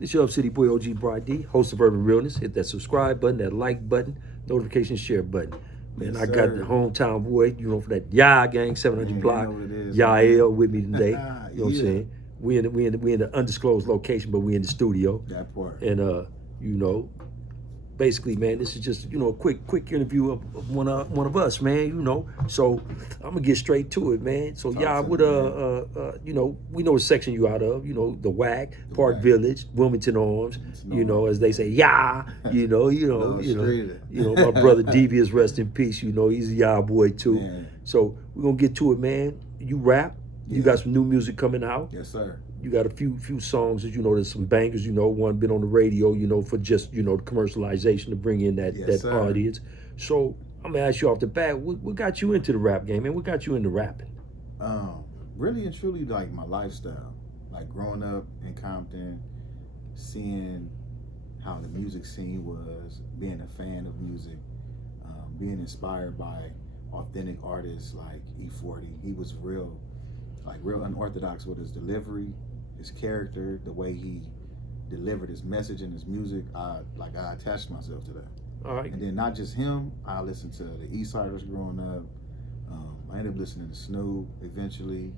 This your City Boy OG Bry-dee, host of Urban Realness. Hit that subscribe button, that like button, notification share button. Man, Yes, I got the hometown boy, for that Yah gang, 700 Man, block. you know what it is, Yah-L with me today. You know what I'm Yeah. saying? We in the undisclosed location, but we in the studio. That part. And basically, man, this is just a quick interview of one of us, man. So I'm gonna get straight to it, man. So Talk to what me, we know what section you out of, the WAC, The Park WAC. Village, Wilmington Arms, Arms. as they say, yeah, my brother Devious, rest in peace. He's a Yah boy too. Man. So we're gonna get to it, man. You rap. You got some new music coming out. Yes, sir. You got a few songs that there's some bangers. One been on the radio. For just the commercialization to bring in that audience. So I'm gonna ask you off the bat, what got you into the rap game, man? What got you into rapping? Really and truly, like my lifestyle, like growing up in Compton, seeing how the music scene was, being a fan of music, being inspired by authentic artists like E40. He was real unorthodox with his delivery, his character, the way he delivered his message and his music. I attached myself to that. All right. And then not just him, I listened to the East Siders growing up. I ended up listening to Snoop eventually,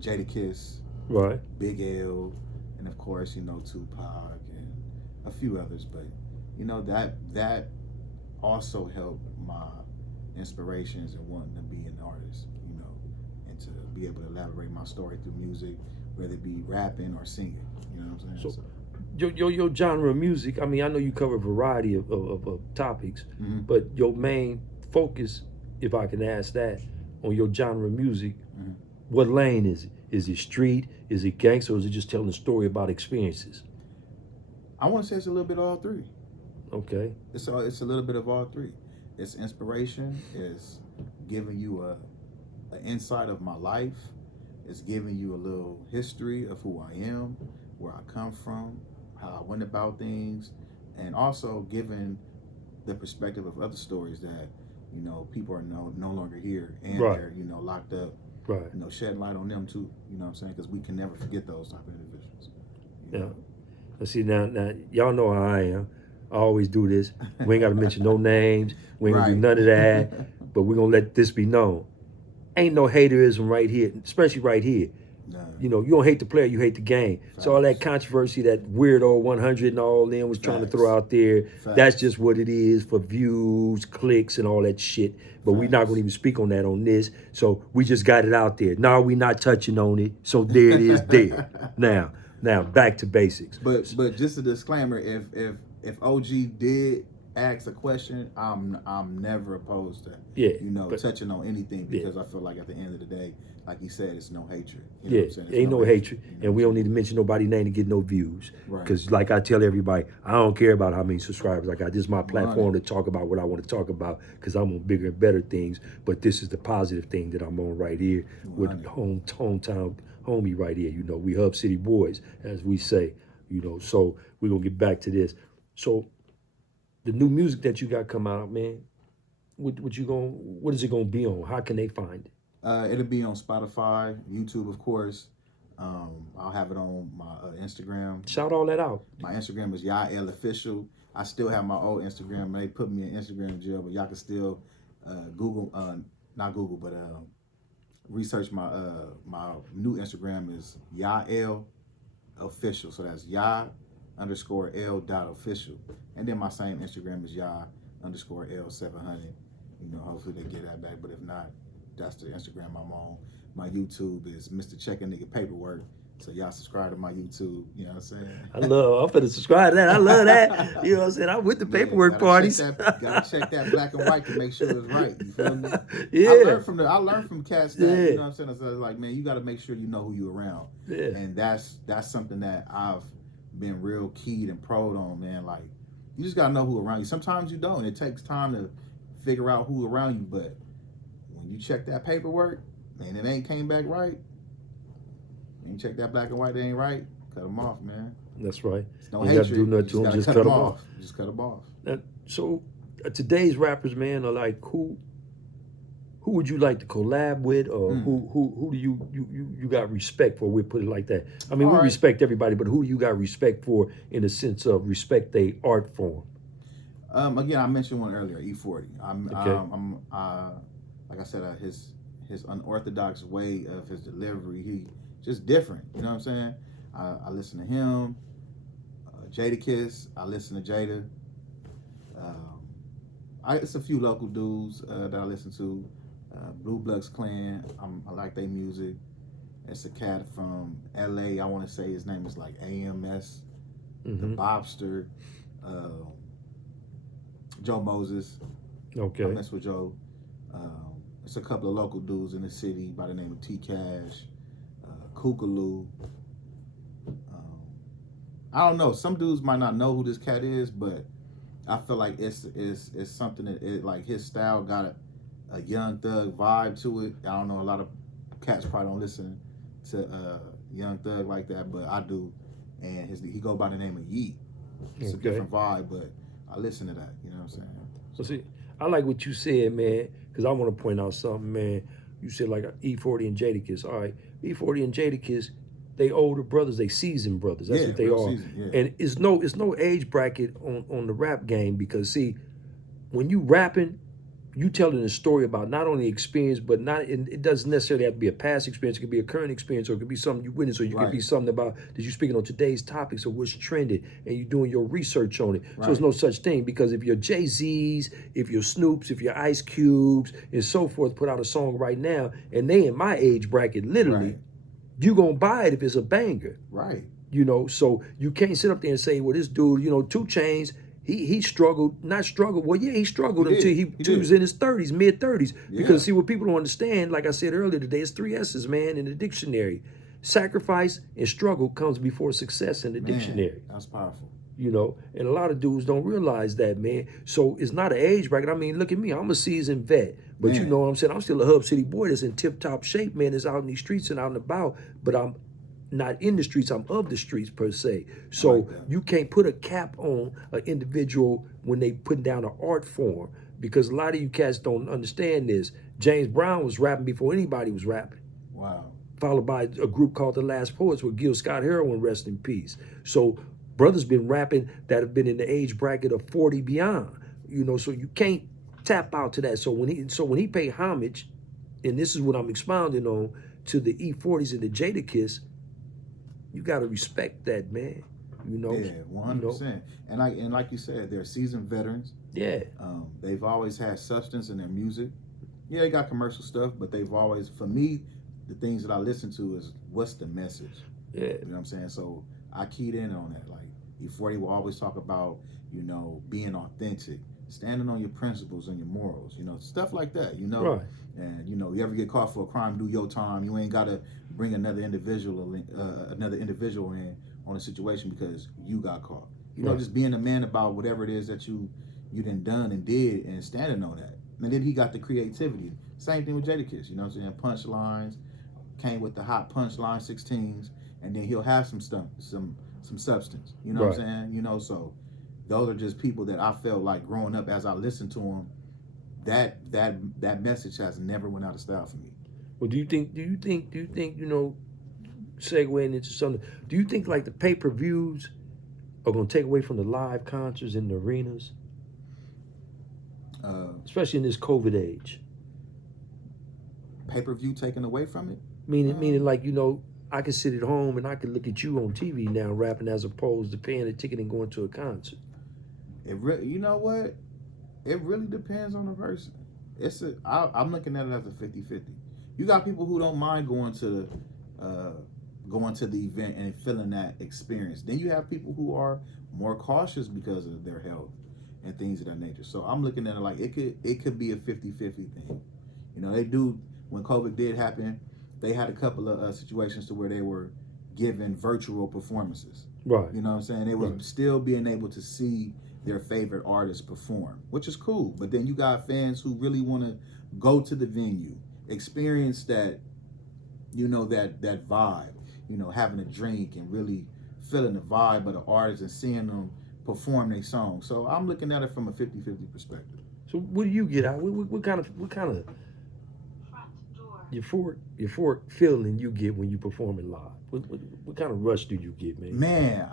Jadakiss, right, Big L, and of course Tupac and a few others. But that also helped my inspirations and wanting to be an artist, and to be able to elaborate my story through music, whether it be rapping or singing. You know what I'm saying? So your genre of music, I know you cover a variety of topics, but your main focus, if I can ask that, on your genre of music, what lane is it? Is it street? Is it gangster? Or is it just telling a story about experiences? I want to say it's a little bit of all three. Okay. It's a little bit of all three. It's inspiration. It's giving you an insight of my life. It's giving you a little history of who I am, where I come from, how I went about things, and also giving the perspective of other stories that people are no longer here and they're locked up. Right. Shedding light on them too. You know what I'm saying? Because we can never forget those type of individuals. Yeah. Now see, now y'all know how I am. I always do this. We ain't got to mention no names. We ain't gonna do none of that. But we're gonna let this be known. Ain't no haterism right here, especially right here. You don't hate the player, you hate the game. Facts. So all that controversy, that weirdo 100 and all them was trying to throw out there, that's just what it is for views, clicks, and all that shit. But we're not going to even speak on that on this. So we just got it out there. No, we're not touching on it. So there it is there. Now back to basics. But just a disclaimer, if OG did ask a question, I'm never opposed to touching on anything, because I feel like at the end of the day, like he said, it's no hatred. You know what I'm saying? Ain't no hatred. And we don't need to mention nobody's name to get no views. Because like I tell everybody, I don't care about how many subscribers I got. This is my platform to talk about what I want to talk about, because I'm on bigger and better things. But this is the positive thing that I'm on right here with hometown homie right here. We Hub City boys, as we say. So we're going to get back to this. So the new music that you got come out, man, what is it going to be on? How can they find it? It'll be on Spotify, YouTube, of course. I'll have it on my Instagram. Shout all that out. My Instagram is Yah-L official. I still have my old Instagram. They put me in Instagram jail, but y'all can still research my my new Instagram is Yah-L official. So that's Yah_L.official. And then my same Instagram is Yah_L700. Hopefully they get that back. But if not, that's the Instagram I'm on. My YouTube is Mr. Check a Nigga Paperwork. So y'all subscribe to my YouTube. You know what I'm saying? I'm finna subscribe to that. I love that. You know what I'm saying? I'm with the paperwork parties. Gotta check that black and white to make sure it's right. You feel me? Yeah. I learned from cats that, you know what I'm saying? So it's like, man, you gotta make sure you know who you around. Yeah. And that's something that I've been real keyed and proed on, man. Like, you just gotta know who around you. Sometimes you don't. It takes time to figure out who around you, but when you check that paperwork and it ain't came back right, and you check that black and white, they ain't right, cut them off, man. That's right. Don't hate do nothing to them, just cut them off. Just cut them off. So today's rappers, man, are like, who would you like to collab with, or who do you got respect for? We put it like that. I mean, All we right. respect everybody, but who do you got respect for in the sense of respect their art form? Again, I mentioned one earlier, E40. Okay. Like I said, his unorthodox way of his delivery, he just different. You know what I'm saying? I listen to him. Jadakiss, I listen to Jada. It's a few local dudes that I listen to. Blue Bloods Clan, I like their music. It's a cat from LA. I want to say his name is like AMS, the Bobster, Joe Moses. Okay. I mess with Joe. It's a couple of local dudes in the city by the name of T Cash, Kookaloo. I don't know. Some dudes might not know who this cat is, but I feel like it's something that like his style got a Young Thug vibe to it. I don't know. A lot of cats probably don't listen to Young Thug like that, but I do. And he go by the name of Yeet. It's a different vibe, but I listen to that. You know what I'm saying? So see, I like what you said, man, because I want to point out something, man. You said like E40 and Jadakiss. All right, E40 and Jadakiss, they older brothers, they seasoned brothers. That's what they are. Seasoned, and it's no age bracket on the rap game, because see, when you rapping, you telling a story about not only experience, but it doesn't necessarily have to be a past experience. It could be a current experience, or it could be something you witnessed, or you could be something about that you're speaking on today's topics or what's trending, and you're doing your research on it. So there's no such thing, because if you're Jay-Z's, if you're Snoop's, if you're Ice Cube's, and so forth, put out a song right now, and they in my age bracket, literally, you gonna buy it if it's a banger. Right. You know, so you can't sit up there and say, well, this dude, 2 Chainz, he struggled, not struggled. Well, yeah, he struggled until he was in his 30s, mid 30s. Because see, what people don't understand, like I said earlier today, it's 3 S's, man, in the dictionary. Sacrifice and struggle comes before success in the dictionary. That's powerful. And a lot of dudes don't realize that, man. So it's not an age bracket. I mean, look at me, I'm a seasoned vet, but you know what I'm saying? I'm still a Hub City boy that's in tip-top shape, man, that's out in these streets and out and about, but I'm not in the streets, I'm of the streets per se. So you can't put a cap on an individual when they putting down an art form, because a lot of you cats don't understand this. James Brown was rapping before anybody was rapping. Wow. Followed by a group called The Last Poets with Gil Scott-Heron, rest in peace. So brothers been rapping that have been in the age bracket of 40 beyond. So you can't tap out to that. So when he pay homage, and this is what I'm expounding on, to the E40s and the Jadakiss, you gotta respect that, man. Yeah, 100%. And like you said, they're seasoned veterans. Yeah. They've always had substance in their music. Yeah, they got commercial stuff, but they've always, for me, the things that I listen to is what's the message. Yeah. You know what I'm saying? So I keyed in on that. Like E40 will always talk about, being authentic, standing on your principles and your morals, stuff like that, Right. And you ever get caught for a crime, do your time. You ain't gotta bring another individual in on a situation because you got caught. Just being a man about whatever it is that you done and did, and standing on that. And then he got the creativity. Same thing with Jadakiss, you know what I'm saying? Punchlines, came with the hot punchline 16s, and then he'll have some stuff, some substance. You know what I'm saying? So those are just people that I felt like growing up, as I listened to them, that message has never went out of style for me. Well, do you think, segueing into something, do you think like the pay-per-views are going to take away from the live concerts in the arenas? Especially in this COVID age. Pay-per-view taken away from it? Meaning like, I can sit at home and I can look at you on TV now rapping, as opposed to paying a ticket and going to a concert. You know what? It really depends on the person. I'm looking at it as a 50-50. You got people who don't mind going to the event and feeling that experience. Then you have people who are more cautious because of their health and things of that nature. So I'm looking at it like it could be a 50-50 thing. They do, when COVID did happen, they had a couple of situations to where they were giving virtual performances. Right. You know what I'm saying? They were still being able to see their favorite artists perform, which is cool. But then you got fans who really want to go to the venue, experience that, that vibe, having a drink and really feeling the vibe of the artists and seeing them perform their songs. So I'm looking at it from a 50-50 perspective. So what do you get out? What kind of euphoric feeling you get when you performing live? What kind of rush do you get, man? Man,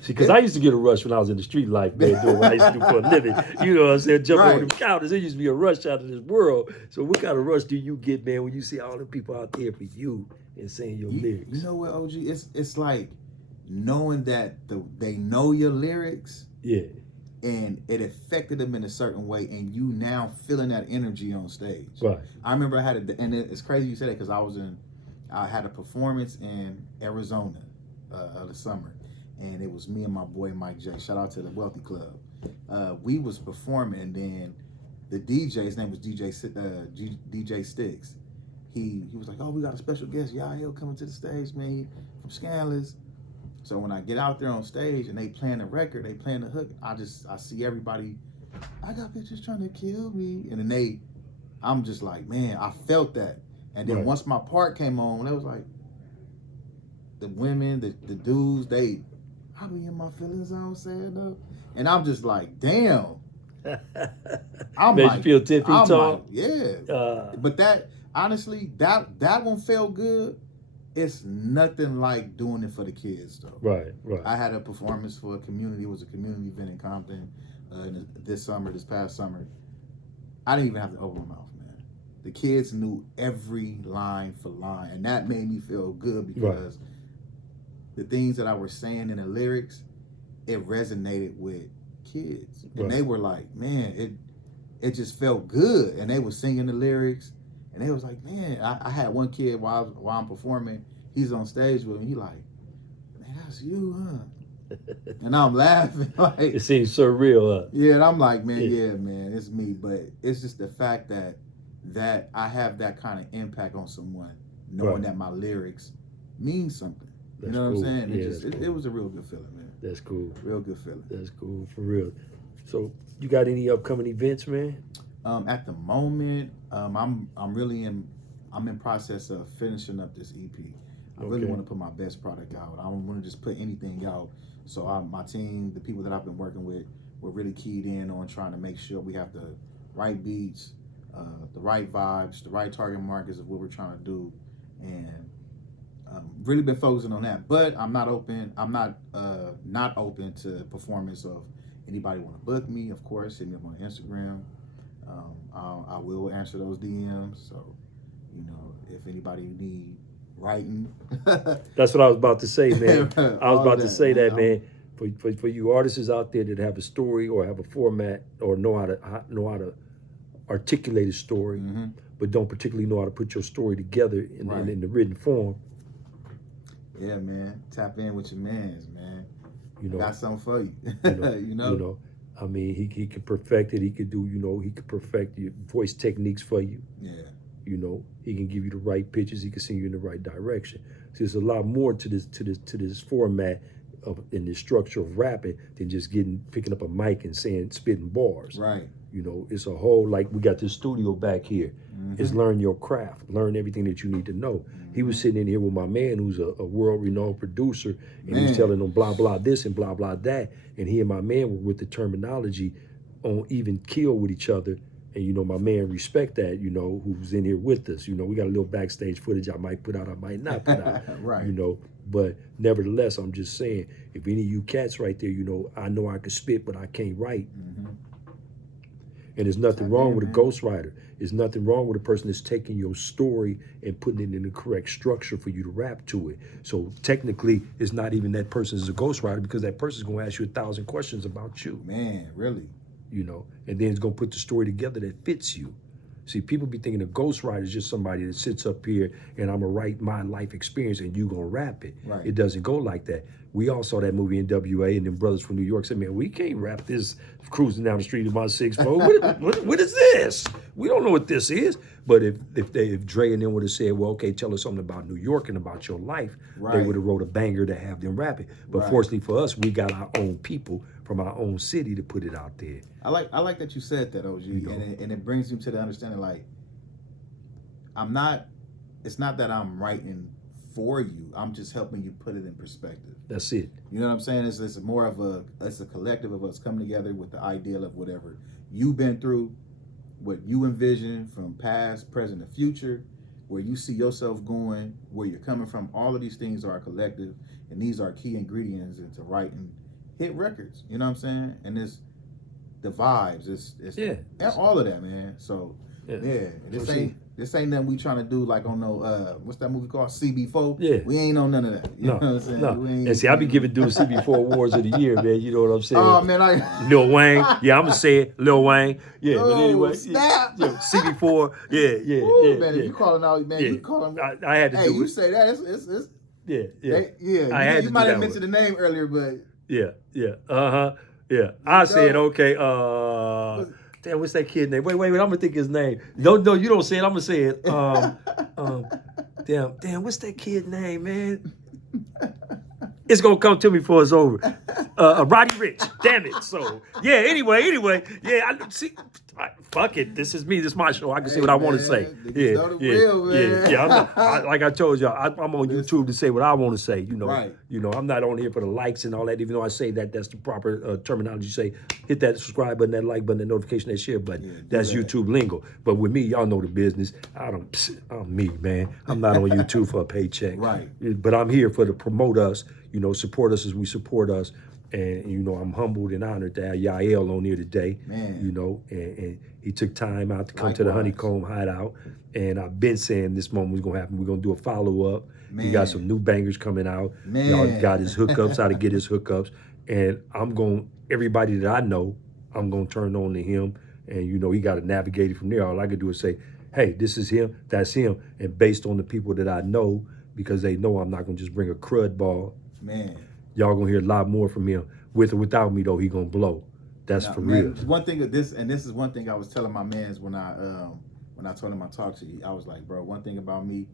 See, because I used to get a rush when I was in the street life, man, doing what I used to do for a living. You know what I'm saying? Jumping on them counters. There used to be a rush out of this world. So what kind of rush do you get, man, when you see all the people out there for you and saying your lyrics? You know what, OG? It's like knowing that they know your lyrics. Yeah. And it affected them in a certain way, and you now feeling that energy on stage. Right. I remember I had and it's crazy you said that because I had a performance in Arizona of the summer, and it was me and my boy Mike J. Shout out to the Wealthy Club. We was performing, and then the DJ, his name was DJ Sticks. He was like, "Oh, we got a special guest, Yah-L, coming to the stage, man, from Scandalous." So when I get out there on stage and they playing the record, they playing the hook, I see everybody, I got bitches trying to kill me. And then I'm just like, man, I felt that. And then once my part came on, it was like, the women, the dudes, I be in my feelings zone saying up. And I'm just like, damn. Made you feel 10 feet tall? Like, yeah. But that, honestly, that one felt good. It's nothing like doing it for the kids, though. Right. I had a performance for a community. It was a community event in Compton this past summer. I didn't even have to open my mouth, man. The kids knew every line for line, and that made me feel good because the things that I was saying in the lyrics, it resonated with kids. And they were like, man, it just felt good. And they were singing the lyrics. And they was like, man, I had one kid while I'm performing, he's on stage with me. He like, man, that's you, huh? And I'm laughing. Like, it seems surreal, huh? Yeah, and I'm like, man, yeah, man, it's me. But it's just the fact that I have that kind of impact on someone, knowing that my lyrics mean something. That's you know cool. what I'm saying? Yeah, it was a real good feeling, man. That's cool. Real good feeling. That's cool, for real. So you got any upcoming events, man? At the moment, I'm in process of finishing up this EP. I really want to put my best product out. I don't want to just put anything out. So my team, the people that I've been working with, we're really keyed in on trying to make sure we have the right beats, the right vibes, the right target markets of what we're trying to do, and really been focusing on that. But I'm not open. I'm not open to performance of anybody want to book me. Of course, hit me up on Instagram. I will answer those DMs. So, you know, if anybody need writing. That's what I was about to say, man. I was about to say that, man. For you artists out there that have a story or have a format or know how to articulate a story, but don't particularly know how to put your story together in the written form. Yeah, man. Tap in with your mans, man. You know, I got something for you. You know. I mean, he could perfect it. He could do, he could perfect your voice techniques for you. Yeah. You know, he can give you the right pitches. He can send you in the right direction. So there's a lot more to this format in the structure of rapping than just picking up a mic and spitting bars. Right. You know, it's a whole, like we got this studio back here. It's learn your craft, learn everything that you need to know. He was sitting in here with my man who's a world-renowned producer, and he's telling them blah, blah, this and blah, blah, that. And he and my man were with the terminology on even keel with each other. And, my man respect that, who's in here with us. We got a little backstage footage I might put out, I might not put out. Right. But nevertheless, I'm just saying, if any of you cats right there, I know I can spit, but I can't write. And there's nothing wrong with a ghostwriter. There's nothing wrong with a person that's taking your story and putting it in the correct structure for you to rap to it. So technically, it's not even that person is a ghostwriter because that person's going to ask you 1,000 questions about you. Man, really? And then it's going to put the story together that fits you. See, people be thinking a ghostwriter is just somebody that sits up here and I'm going to write my life experience and you going to rap it. Right. It doesn't go like that. We all saw that movie NWA, and then brothers from New York said, man, we can't rap this cruising down the street in my 6'4". What is this? We don't know what this is. But if Dre and them would have said, well, okay, tell us something about New York and about your life, they would have wrote a banger to have them rap it. But fortunately for us, we got our own people from our own city to put it out there. I like that you said that, OG, and it brings you to the understanding, like, it's not that I'm writing for you, I'm just helping you put it in perspective. That's it. You know what I'm saying? It's more of it's a collective of us coming together with the ideal of whatever you've been through, what you envision from past, present, and future. where you see yourself going, where you're coming from. All of these things are a collective, and these are key ingredients into writing hit records. You know what I'm saying? And it's the vibes. It's all of that, man. So this ain't nothing we trying to do like on no what's that movie called, CB4? Yeah, we ain't on none of that. You know what I'm saying? No. And see, I be giving dudes CB4 awards of the year, man. You know what I'm saying? Oh man, Lil Wayne. Yeah, I'm gonna say it, Lil Wayne. Yeah, oh, but anyway, snap. Yeah, CB4. Yeah. Ooh, man, if you calling out, man, you calling. I had to do it. Hey, you say that? It's I had you to might do have that mentioned the name earlier, but yeah. I said okay. Damn, what's that kid name? Wait, I'm gonna think his name. No, you don't say it. I'm gonna say it. Damn, what's that kid name, man? It's gonna come to me before it's over. Roddy Rich. Damn it. So yeah. Anyway. Yeah. I see. Fuck it. This is me. This is my show. I can say what I want to say. Yeah. I'm not, like I told y'all, I'm on YouTube to say what I want to say. You know. Right. You know. I'm not on here for the likes and all that. Even though I say that's the proper terminology. Say hit that subscribe button, that like button, that notification, that share button. Yeah, that's YouTube lingo. But with me, y'all know the business. I'm me, man. I'm not on YouTube for a paycheck. Right. But I'm here to promote us. You know, support us as we support us. And, you know, I'm humbled and honored to have Yah-L on here today. Man. You know, and he took time out to come to the Honeycomb Hideout. And I've been saying this moment was going to happen. We're going to do a follow-up. He got some new bangers coming out. Man. Y'all got his hookups, how to get his hookups. And everybody that I know, I'm going to turn on to him. And, you know, he got to navigate it from there. All I can do is say, hey, this is him, that's him. And based on the people that I know, because they know I'm not going to just bring a crud ball. Man. Y'all gonna hear a lot more from him. With or without me, though, he gonna blow. That's for real. One thing of this, and this is one thing I was telling my mans when I told him I talked to you. I was like, bro, one thing about me,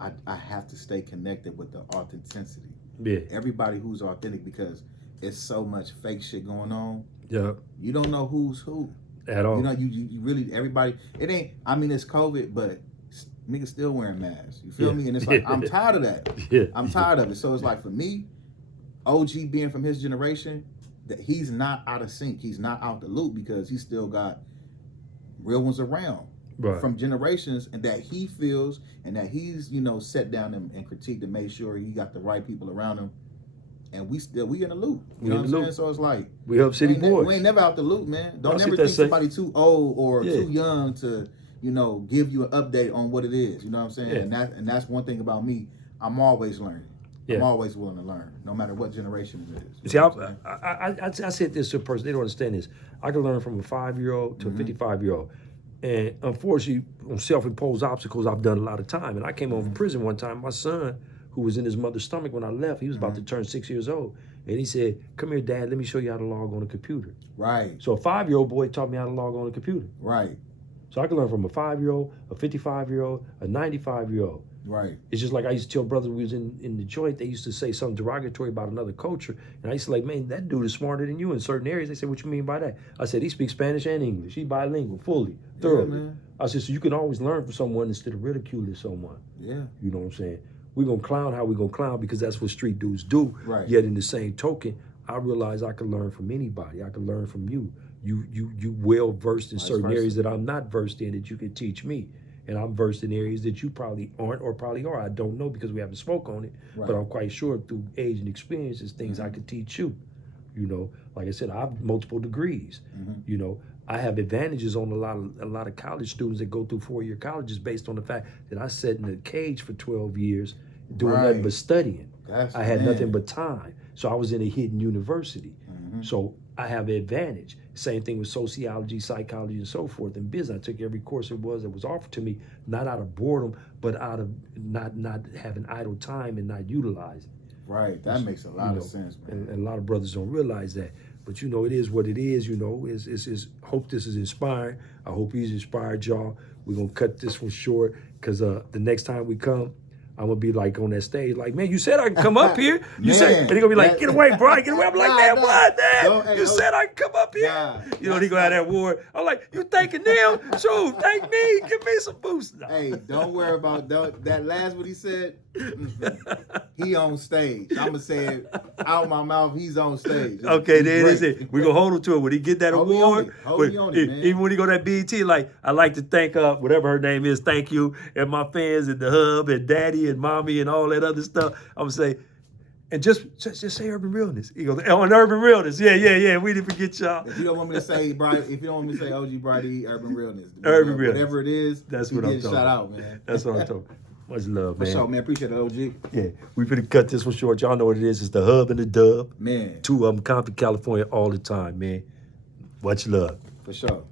I have to stay connected with the authenticity. Yeah. Everybody who's authentic, because it's so much fake shit going on. Yeah. You don't know who's who. At all. You know, you really, everybody, it ain't, I mean, it's COVID, but niggas still wearing masks. You feel me? And it's like, I'm tired of that. Yeah. I'm tired of it. So it's like, for me, OG being from his generation, that he's not out of sync. He's not out the loop, because he still got real ones around from generations, and that he feels, and that he's, you know, sat down and critiqued and made sure he got the right people around him. And we in the loop. You know what I'm saying? So it's like, we Hub City boys. We ain't never out the loop, man. Don't never think somebody too old or too young to, you know, give you an update on what it is. You know what I'm saying? Yeah. And that's one thing about me. I'm always learning. Yeah. I'm always willing to learn, no matter what generation it is. See, I said this to a person, they don't understand this. I can learn from a 5-year-old to a 55-year-old. And unfortunately, on self-imposed obstacles, I've done a lot of time. And I came home from prison one time. My son, who was in his mother's stomach when I left, he was about to turn 6 years old. And he said, come here, Dad, let me show you how to log on a computer. Right. So a 5-year-old boy taught me how to log on a computer. Right. So I can learn from a 5-year-old, a 55-year-old, a 95-year-old. Right. It's just like I used to tell brothers we was in the joint, they used to say something derogatory about another culture. And I used to like, man, that dude is smarter than you in certain areas. They said, what you mean by that? I said, he speaks Spanish and English. He bilingual, fully, thoroughly. Yeah, I said, so you can always learn from someone instead of ridiculing someone. Yeah. You know what I'm saying? We're going to clown how we're going to clown, because that's what street dudes do. Right. Yet in the same token, I realize I can learn from anybody. I can learn from you. You well versed in certain areas that I'm not versed in, that you can teach me. And I'm versed in areas that you probably aren't or probably are. I don't know, because we haven't spoke on it. Right. But I'm quite sure through age and experience, there's things I could teach you. You know, like I said, I have multiple degrees. You know, I have advantages on a lot of college students that go through 4-year colleges based on the fact that I sat in a cage for 12 years doing nothing but studying. I had nothing but time. So I was in a hidden university. So I have an advantage. Same thing with sociology, psychology, and so forth. In business, I took every course that was offered to me, not out of boredom, but out of not having idle time and not utilizing. Right, that makes a lot of sense, man. And a lot of brothers don't realize that. But you know, it is what it is. You know, is hope this is inspiring. I hope he's inspired y'all. We're gonna cut this one short, because the next time we come, I'm gonna be like on that stage, like, man, you said I can come up here. You said, and he gonna be like, get away, Brian, get away. I'm like, man, what, man? You said I can come up here. You know, he gonna have that word. I'm like, you thanking them? Shoot, thank me. Give me some boost. Hey, don't worry about that last what he said. He on stage. I'm gonna say it out my mouth. He's on stage. Okay, He's there it is. great. We're going to hold him to it. When he get that Hold me award, on it. Hold me on it, man. even when he go to that BET, like, I like to thank whatever her name is, thank you, and my fans and the hub and daddy and mommy and all that other stuff. I'm going to say, and just say urban realness. He goes, on urban realness. Yeah. We didn't forget y'all. If you don't want me to say if you don't want me to say OG Bry-dee, urban realness. Urban realness. Whatever it is, That's what I'm talking shout about. out, man. That's what I'm talking about. Much love, man. For sure, man. Appreciate it, OG. Yeah, we finna cut this one short. Y'all know what it is. It's the hub and the dub. Man. 2 of them, Compton, California, all the time, man. Much love. For sure.